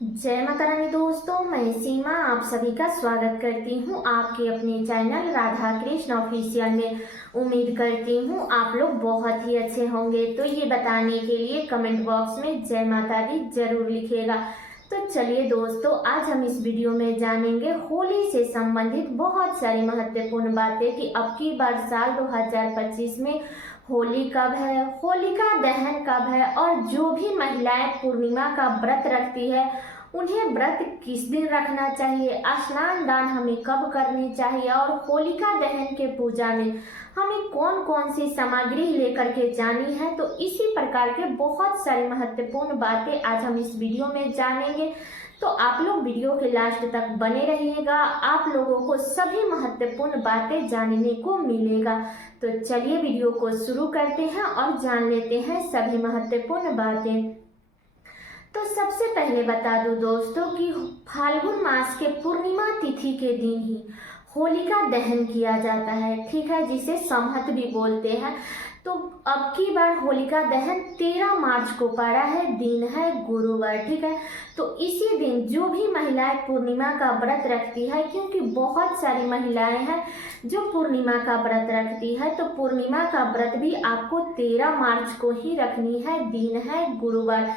जय माता रानी दोस्तों, मैं सीमा आप सभी का स्वागत करती हूँ आपके अपने चैनल राधा कृष्ण ऑफिशियल में। उम्मीद करती हूँ आप लोग बहुत ही अच्छे होंगे। तो ये बताने के लिए कमेंट बॉक्स में जय माता दी जरूर लिखिएगा। तो चलिए दोस्तों, आज हम इस वीडियो में जानेंगे होली से संबंधित बहुत सारी महत्वपूर्ण बातें कि अब की बार साल 2025 में होली कब है, होलिका दहन कब है, और जो भी महिलाएं पूर्णिमा का व्रत रखती है उन्हें व्रत किस दिन रखना चाहिए, स्नान दान हमें कब करनी चाहिए, और होलिका दहन के पूजा में हमें कौन कौन सी सामग्री लेकर के जानी है। तो इसी प्रकार के बहुत सारी महत्वपूर्ण बातें आज हम इस वीडियो में जानेंगे। तो आप लोग वीडियो के लास्ट तक बने रहिएगा, आप लोगों को सभी महत्वपूर्ण बातें जानने को मिलेगा। तो चलिए वीडियो को शुरू करते हैं और जान लेते हैं सभी महत्वपूर्ण बातें। तो सबसे पहले बता दूं दोस्तों कि फाल्गुन मास के पूर्णिमा तिथि के दिन ही होलिका दहन किया जाता है, ठीक है, जिसे समहत भी बोलते हैं। तो अब की बार होलिका दहन 13 मार्च को पड़ा है, दिन है गुरुवार, ठीक है। तो इसी दिन जो भी महिलाएं पूर्णिमा का व्रत रखती है, क्योंकि बहुत सारी महिलाएं हैं जो पूर्णिमा का व्रत रखती है, तो पूर्णिमा का व्रत भी आपको 13 मार्च को ही रखनी है, दिन है गुरुवार।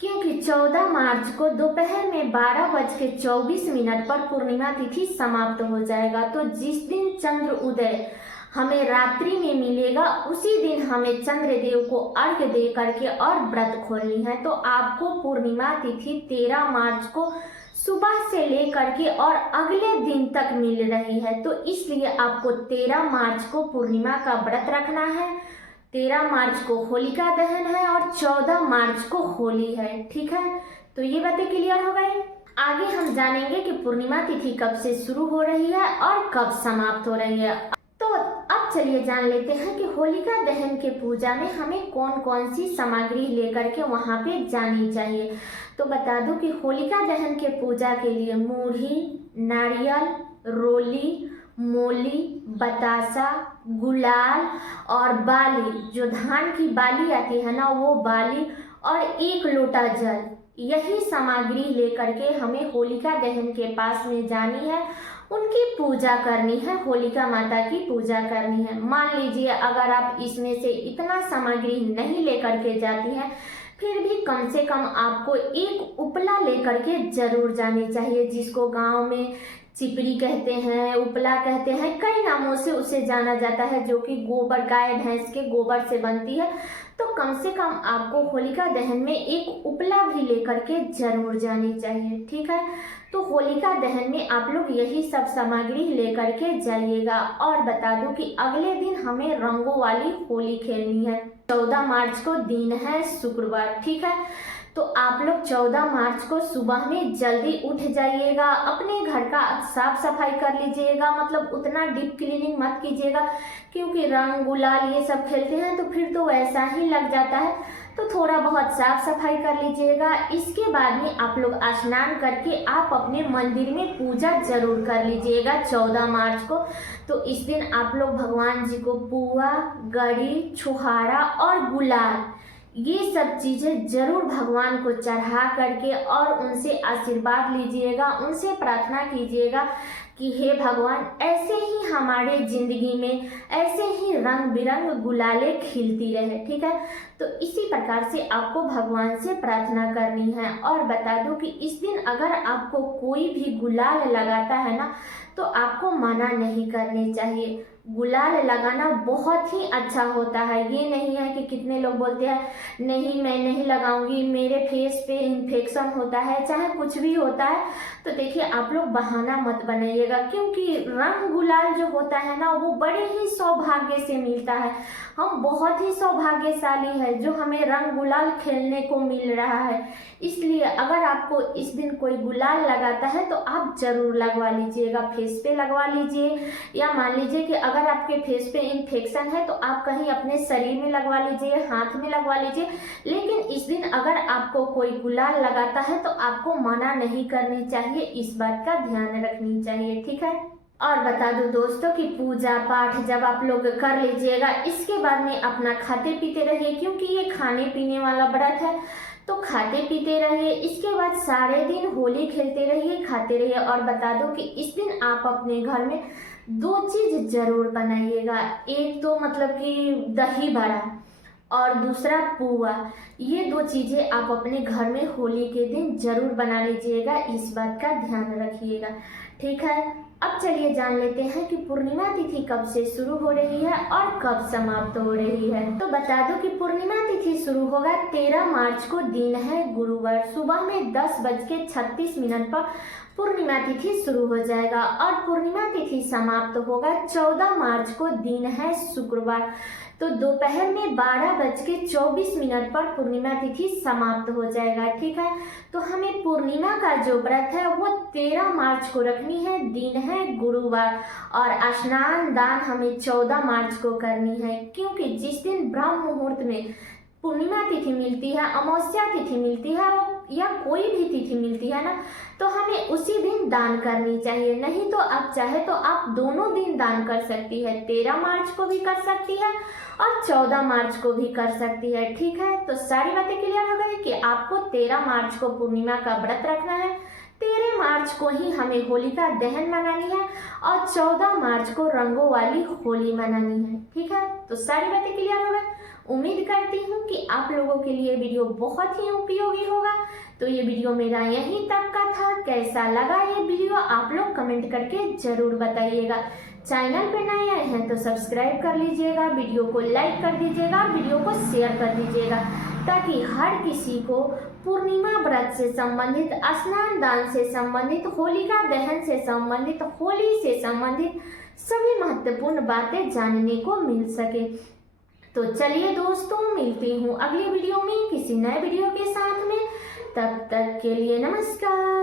क्योंकि 14 मार्च को दोपहर में 12:24 पर पूर्णिमा तिथि समाप्त हो जाएगा। तो जिस दिन चंद्र उदय हमें रात्रि में मिलेगा, उसी दिन हमें चंद्रदेव को अर्घ्य दे करके और व्रत खोलनी है। तो आपको पूर्णिमा तिथि 13 मार्च को सुबह से लेकर के और अगले दिन तक मिल रही है। तो इसलिए आपको 13 मार्च को पूर्णिमा का व्रत रखना है, 13 मार्च को होलिका दहन है और 14 मार्च को होली है, ठीक है। तो ये बातें क्लियर हो गई। आगे हम जानेंगे कि पूर्णिमा तिथि कब से शुरू हो रही है और कब समाप्त हो रही है। तो अब चलिए जान लेते हैं कि होलिका दहन के पूजा में हमें कौन कौन सी सामग्री लेकर के वहां पे जानी चाहिए। तो बता दूं कि होलिका दहन के पूजा के लिए मूढ़ी, नारियल, रोली, मोली, बतासा, गुलाल और बाली, जो धान की बाली आती है ना, वो बाली और 1 लोटा जल, यही सामग्री लेकर के हमें होलिका दहन के पास में जानी है, उनकी पूजा करनी है, होलिका माता की पूजा करनी है। मान लीजिए अगर आप इसमें से इतना सामग्री नहीं लेकर के जाती हैं, फिर भी कम से कम आपको एक उपला लेकर के जरूर जानी चाहिए, जिसको गांव में चिपरी कहते हैं, उपला कहते हैं, कई नामों से उसे जाना जाता है, जो कि गोबर, गाय भैंस के गोबर से बनती है। तो कम से कम आपको होलिका दहन में एक उपला भी लेकर के जरूर जानी चाहिए, ठीक है। तो होलिका दहन में आप लोग यही सब सामग्री लेकर के जाइएगा। और बता दूं कि अगले दिन हमें रंगों वाली होली खेलनी है। 14 मार्च को दिन है शुक्रवार, ठीक है। तो आप लोग 14 मार्च को सुबह में जल्दी उठ जाइएगा, अपने घर का साफ सफाई कर लीजिएगा, मतलब उतना डीप क्लीनिंग मत कीजिएगा, क्योंकि रंग गुलाल ये सब खेलते हैं तो फिर तो वैसा ही लग जाता है। तो थोड़ा बहुत साफ सफाई कर लीजिएगा। इसके बाद में आप लोग स्नान करके आप अपने मंदिर में पूजा जरूर कर लीजिएगा 14 मार्च को। तो इस दिन आप लोग भगवान जी को पुआ, गरी, छुहारा और गुलाल, ये सब चीजें जरूर भगवान को चढ़ा करके और उनसे आशीर्वाद लीजिएगा, उनसे प्रार्थना कीजिएगा कि हे भगवान, ऐसे ही हमारे जिंदगी में ऐसे ही रंग बिरंग गुलाले खिलती रहे, ठीक है। तो इसी प्रकार से आपको भगवान से प्रार्थना करनी है। और बता दूं कि इस दिन अगर आपको कोई भी गुलाल लगाता है ना, तो आपको मना नहीं करनी चाहिए। गुलाल लगाना बहुत ही अच्छा होता है। ये नहीं है कि कितने लोग बोलते हैं नहीं मैं नहीं लगाऊंगी, मेरे फेस पे इन्फेक्शन होता है, चाहे कुछ भी होता है। तो देखिए आप लोग बहाना मत बनाइएगा, क्योंकि रंग गुलाल जो होता है ना, वो बड़े ही सौभाग्य से मिलता है। हम बहुत ही सौभाग्यशाली है जो हमें रंग गुलाल खेलने को मिल रहा है। इसलिए अगर आपको इस दिन कोई गुलाल लगाता है तो आप जरूर लगवा लीजिएगा, फेस पे लगवा लीजिए, या मान लीजिए कि अगर आपके फेस पे इन्फेक्शन है तो आप कहीं अपने शरीर में लगवा लीजिए, हाथ में लगवा लीजिए। लेकिन इस दिन अगर आपको कोई गुलाल लगाता है तो आपको मना नहीं करनी चाहिए, इस बात का ध्यान रखनी चाहिए, ठीक है। और बता दूं दोस्तों कि पूजा पाठ जब आप लोग कर लीजिएगा, इसके बाद में अपना खाते पीते रहिए, क्योंकि ये खाने पीने वाला व्रत है। तो खाते पीते रहिए, इसके बाद सारे दिन होली खेलते रहिए, खाते रहिए। और बता दो कि इस दिन आप अपने घर में दो चीज जरूर बनाइएगा, एक तो मतलब कि दही बड़ा और दूसरा पुआ। ये दो चीजें आप अपने घर में होली के दिन जरूर बना लीजिएगा, इस बात का ध्यान रखिएगा, ठीक है। अब चलिए जान लेते हैं कि पूर्णिमा तिथि कब से शुरू हो रही है और कब समाप्त हो रही है। तो बता दो कि पूर्णिमा तिथि शुरू होगा 13 मार्च को, दिन है गुरुवार, सुबह में 10:36 पर पूर्णिमा तिथि शुरू हो जाएगा और पूर्णिमा तिथि समाप्त होगा 14 मार्च को, दिन है शुक्रवार। तो दोपहर में 12:24 पर पूर्णिमा तिथि समाप्त हो जाएगा, ठीक है। तो हमें पूर्णिमा का जो व्रत है वो 13 मार्च को रखनी है, दिन है गुरुवार, और स्नान दान हमें 14 मार्च को करनी है, क्योंकि जिस दिन ब्रह्म मुहूर्त में पूर्णिमा तिथि मिलती है, अमावस्या तिथि मिलती है या कोई भी तिथि मिलती है ना, तो हमें उसी दिन दान करनी चाहिए। नहीं तो आप चाहे तो आप दोनों दिन दान कर सकती है, 13 मार्च को भी कर सकती है और 14 मार्च को भी कर सकती है, ठीक है। तो सारी बातें क्लियर हो गई कि आपको 13 मार्च को पूर्णिमा का व्रत रखना है, 13 मार्च को ही हमें होलिका दहन मनानी है और 14 मार्च को रंगों वाली होली मनानी है, ठीक है। तो सारी बातें क्लियर हो गई। उम्मीद करती हूँ कि आप लोगों के लिए वीडियो बहुत ही उपयोगी होगा। तो ये वीडियो मेरा यहीं तक का था, कैसा लगा ये वीडियो आप लोग कमेंट करके जरूर बताइएगा। चैनल पे नए आए हैं तो सब्सक्राइब कर लीजिएगा, वीडियो को लाइक कर दीजिएगा और वीडियो को शेयर कर दीजिएगा, ताकि हर किसी को पूर्णिमा व्रत से संबंधित, स्नान दान से संबंधित, होलिका दहन से संबंधित, होली से संबंधित सभी महत्वपूर्ण बातें जानने को मिल सके। तो चलिए दोस्तों, मिलती हूँ अगली वीडियो में किसी नए वीडियो के साथ में। तब तक के लिए नमस्कार।